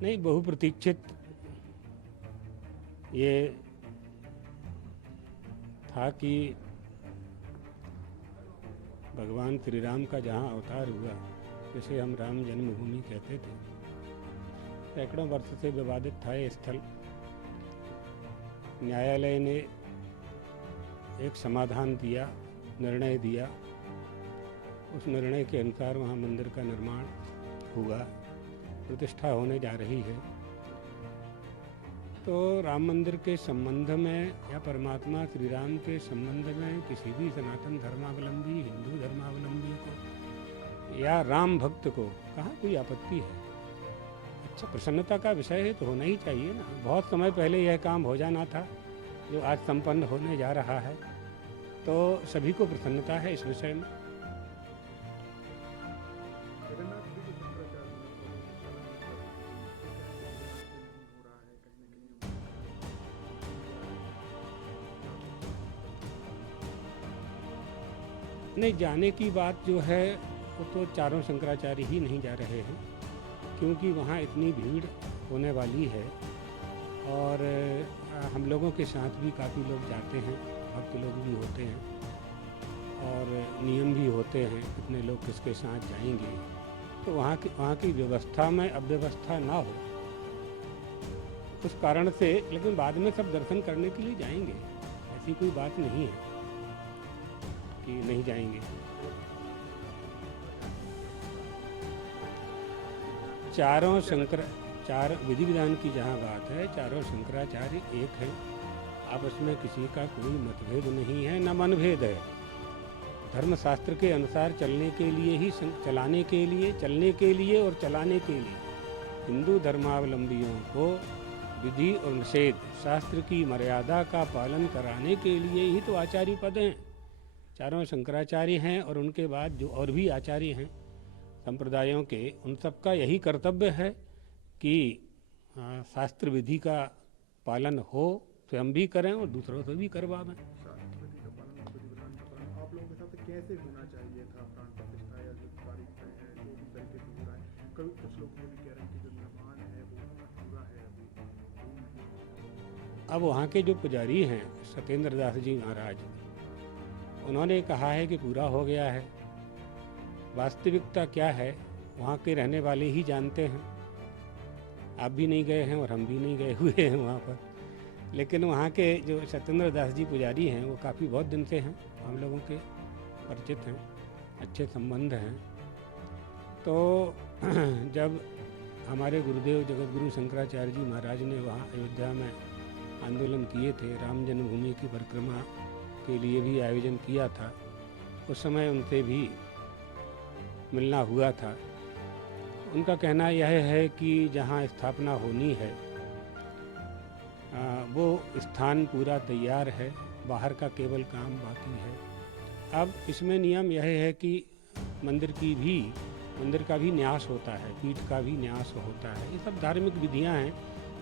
नहीं, बहुप्रतीक्षित ये था कि भगवान श्री राम का जहाँ अवतार हुआ, जिसे हम राम जन्मभूमि कहते थे, सैकड़ों वर्ष से विवादित था ये स्थल। न्यायालय ने एक समाधान दिया, निर्णय दिया। उस निर्णय के अनुसार वहाँ मंदिर का निर्माण हुआ, प्रतिष्ठा होने जा रही है। तो राम मंदिर के संबंध में या परमात्मा श्री राम के संबंध में किसी भी सनातन धर्मावलंबी, हिंदू धर्मावलंबी को या राम भक्त को कहाँ कोई आपत्ति है। अच्छा, प्रसन्नता का विषय है तो होना ही चाहिए ना। बहुत समय पहले यह काम हो जाना था जो आज संपन्न होने जा रहा है, तो सभी को प्रसन्नता है इस विषय में। नहीं, जाने की बात जो है वो तो चारों शंकराचार्य ही नहीं जा रहे हैं, क्योंकि वहाँ इतनी भीड़ होने वाली है। और हम लोगों के साथ भी काफ़ी लोग जाते हैं, भक्त लोग भी होते हैं और नियम भी होते हैं कितने लोग किसके साथ जाएंगे। तो वहाँ की व्यवस्था में अव्यवस्था ना हो उस कारण से, लेकिन बाद में सब दर्शन करने के लिए जाएंगे, ऐसी कोई बात नहीं है कि नहीं जाएंगे। चार विधि विधान की जहाँ बात है, चारों शंकराचार्य एक हैं, आपस में किसी का कोई मतभेद नहीं है, न मनभेद है। धर्मशास्त्र के अनुसार चलने के लिए ही, चलने के लिए और चलाने के लिए हिंदू धर्मावलंबियों को विधि और निषेध, शास्त्र की मर्यादा का पालन कराने के लिए ही तो आचार्य पद हैं। चारों शंकराचार्य हैं और उनके बाद जो और भी आचार्य हैं संप्रदायों के, उन सबका यही कर्तव्य है कि शास्त्र विधि का पालन हो, स्वयं भी करें और दूसरों से भी करवाएं। आप लोगों के साथ कैसे होना चाहिए था प्राण प्रतिष्ठा या जो तारीख है, जो भी तरीके से हो रहा है? कभी कुछ लोग ये भी कह रहे हैं कि जो निर्माण है वो पूरा है अभी। अब वहाँ के जो पुजारी हैं सत्येंद्र दास जी महाराज, उन्होंने कहा है कि पूरा हो गया है। वास्तविकता क्या है वहाँ के रहने वाले ही जानते हैं। आप भी नहीं गए हैं और हम भी नहीं गए हुए हैं वहाँ पर, लेकिन वहाँ के जो सत्येंद्र दास जी पुजारी हैं वो काफ़ी बहुत दिन से हैं, हम लोगों के परिचित हैं, अच्छे संबंध हैं। तो जब हमारे गुरुदेव जगत गुरु शंकराचार्य जी महाराज ने वहाँ अयोध्या में आंदोलन किए थे, राम जन्मभूमि की परिक्रमा के लिए भी आयोजन किया था, उस समय उनसे भी मिलना हुआ था। उनका कहना यह है कि जहाँ स्थापना होनी है वो स्थान पूरा तैयार है, बाहर का केवल काम बाकी है। अब इसमें नियम यह है कि मंदिर का भी न्यास होता है, पीठ का भी न्यास होता है, ये सब धार्मिक विधियां हैं।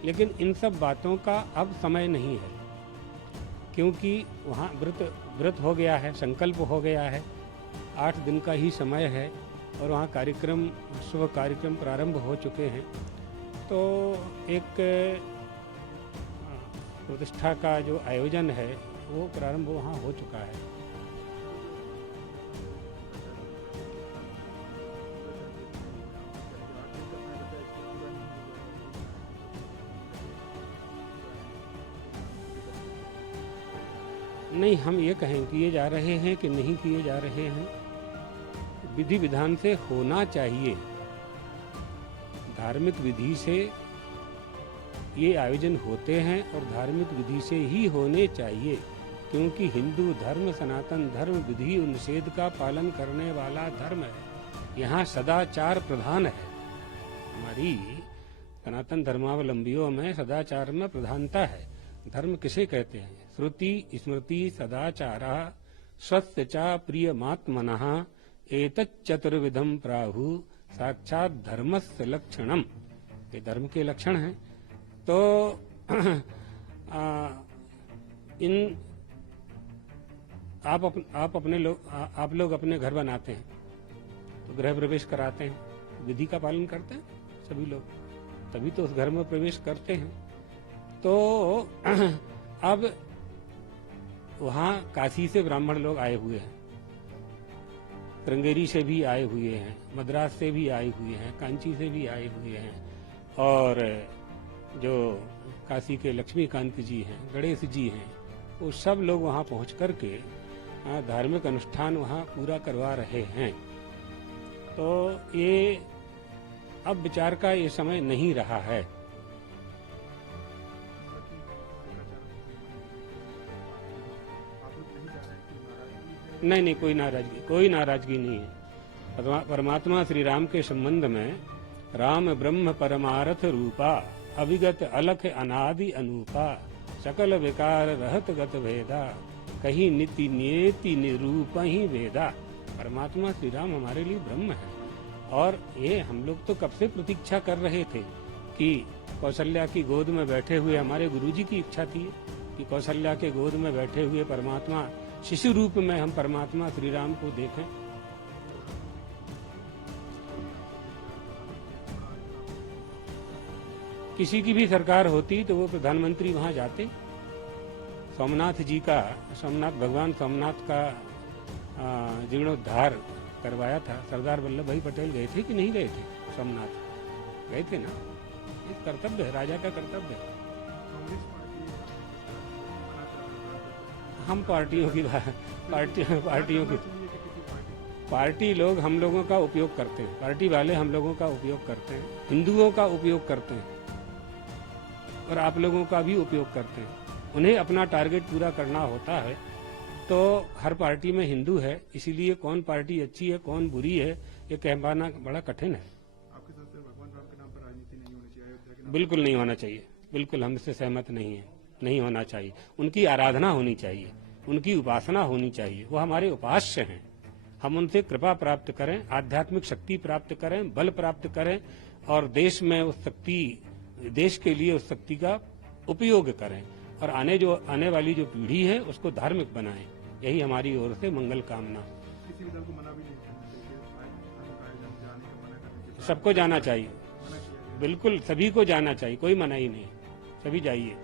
लेकिन इन सब बातों का अब समय नहीं है, क्योंकि वहाँ व्रत हो गया है, संकल्प हो गया है, 8 दिन का ही समय है और वहाँ शुभ कार्यक्रम प्रारंभ हो चुके हैं। तो एक प्रतिष्ठा का जो आयोजन है वो प्रारंभ वहाँ हो चुका है। नहीं, हम ये कहें किए जा रहे हैं कि नहीं किए जा रहे हैं, विधि विधान से होना चाहिए। धार्मिक विधि से ये आयोजन होते हैं और धार्मिक विधि से ही होने चाहिए, क्योंकि हिंदू धर्म सनातन धर्म विधि और निषेध का पालन करने वाला धर्म है। यहाँ सदाचार प्रधान है। हमारी सनातन धर्मावलंबियों में सदाचार में प्रधानता है। धर्म किसे कहते हैं? श्रुति स्मृति सदाचारा स्वस्य च प्रियमात्मनः एतच्चतुर्विधम प्राहु साक्षात धर्मस्य लक्षणम। ये धर्म के लक्षण हैं। तो आप लोग अपने घर बनाते हैं तो गृह प्रवेश कराते हैं, विधि का पालन करते हैं सभी लोग। तभी तो उस घर में प्रवेश करते हैं। तो अब वहाँ काशी से ब्राह्मण लोग आए हुए हैं, श्रृंगेरी से भी आए हुए हैं, मद्रास से भी आए हुए हैं, कांची से भी आए हुए हैं, और जो काशी के लक्ष्मीकांत जी हैं, गणेश जी हैं, वो सब लोग वहाँ पहुँच करके धार्मिक अनुष्ठान वहाँ पूरा करवा रहे हैं। तो ये अब विचार का ये समय नहीं रहा है। नहीं, कोई नाराजगी नहीं है। परमात्मा श्री राम के संबंध में राम ब्रह्म परमार्थ रूपा, अविगत अलख अनादि अनूपा, सकल विकार रहत गत भेदा, कहीं नीति नियति निरूप ही वेदा। परमात्मा श्री राम हमारे लिए ब्रह्म है, और ये हम लोग तो कब से प्रतीक्षा कर रहे थे कि कौशल्या की गोद में बैठे हुए, हमारे गुरुजी की इच्छा थी कि कौशल्या के गोद में बैठे हुए परमात्मा शिशु रूप में हम परमात्मा श्री राम को देखें। किसी की भी सरकार होती तो वो प्रधानमंत्री वहां जाते। सोमनाथ जी का, भगवान सोमनाथ का जीर्णोद्धार करवाया था। सरदार वल्लभ भाई पटेल गए थे कि नहीं गए थे? सोमनाथ गए थे ना। ये कर्तव्य है, राजा का कर्तव्य है। हम पार्टियों की पार्टी लोग हम लोगों का उपयोग करते हैं, पार्टी वाले हम लोगों का उपयोग करते हैं, हिंदुओं का उपयोग करते हैं, और आप लोगों का भी उपयोग करते हैं। उन्हें अपना टारगेट पूरा करना होता है। तो हर पार्टी में हिंदू है, इसीलिए कौन पार्टी अच्छी है कौन बुरी है ये कह पाना बड़ा कठिन है। आपके साथ भगवान राम के नाम पर राजनीति नहीं होनी चाहिए, अयोध्या के नाम? बिल्कुल नहीं होना चाहिए, बिल्कुल हम इससे सहमत नहीं है, नहीं होना चाहिए। उनकी आराधना होनी चाहिए, उनकी उपासना होनी चाहिए, वो हमारे उपास्य हैं। हम उनसे कृपा प्राप्त करें, आध्यात्मिक शक्ति प्राप्त करें, बल प्राप्त करें, और देश में उस शक्ति, देश के लिए उस शक्ति का उपयोग करें, और आने वाली जो पीढ़ी है उसको धार्मिक बनाएं। यही हमारी ओर से मंगल कामना। किसी भी दल को मना भी नहीं करना चाहिए, जाने का मना करना चाहिए, सबको जाना चाहिए, बिल्कुल सभी को जाना चाहिए, कोई मना ही नहीं, सभी जाइए।